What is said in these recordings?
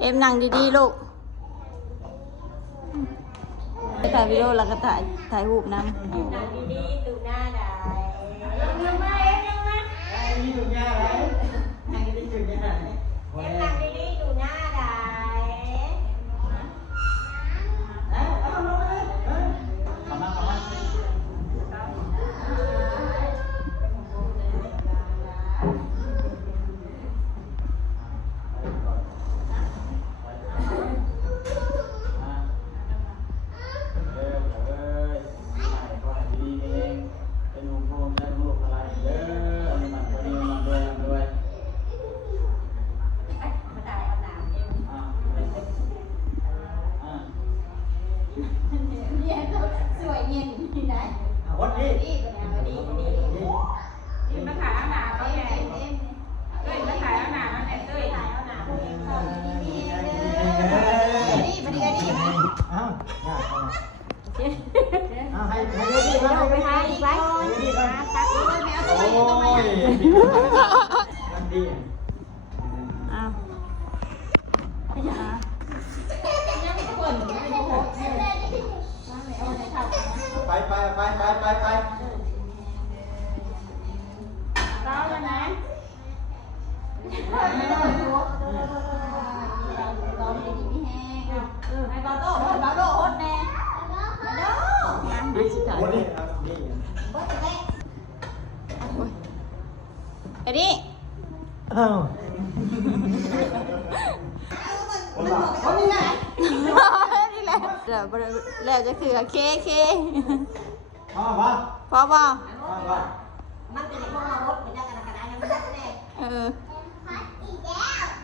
เอ็มนั่งดีๆลูกถ่ายวิดีโอแล้วก็ถ่ายรูปน้ำ นั่งดีๆดูหน้าได้ยังมายังมา นี่ดูง่ายไหมนั่งดีๆดูง่าย นั่งดีๆดูหน้าได้ เอาลงเลยเข้ามาวัดดีมาถ่ายเอาหนาเขาแกเต้ยมาถ่ายเอาหนาเขาแกเต้ยถ่ายเอาหนาพวกเองเขาดีๆนี่มาดีๆนี่ เอาให้ดีๆ เราไปหาอีกไรตักเลยไม่เอาตัวเองทำไม ดี อ้าว ยังไม่ควรไม่โหดเอาในเท้า ไปเราแล้วนะไอ้บาโต้ฮดแน่ ดีวัดดีดี ไอ้นี่ อ้าวคนนี้ไง นี่แหละเดี๋ยวแล้วจะคือเค มาป่ะ พอป่ะ มาป่ะ มันเป็นพวกเราฮดเป็นกระดาษยังไม่ได้แน่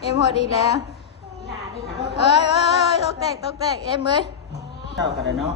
เอ็มพอดีแล้ว ด่าดิ เอ้ยตกแตกเอ็มเอ้ย เจ้ากันเลยเนาะ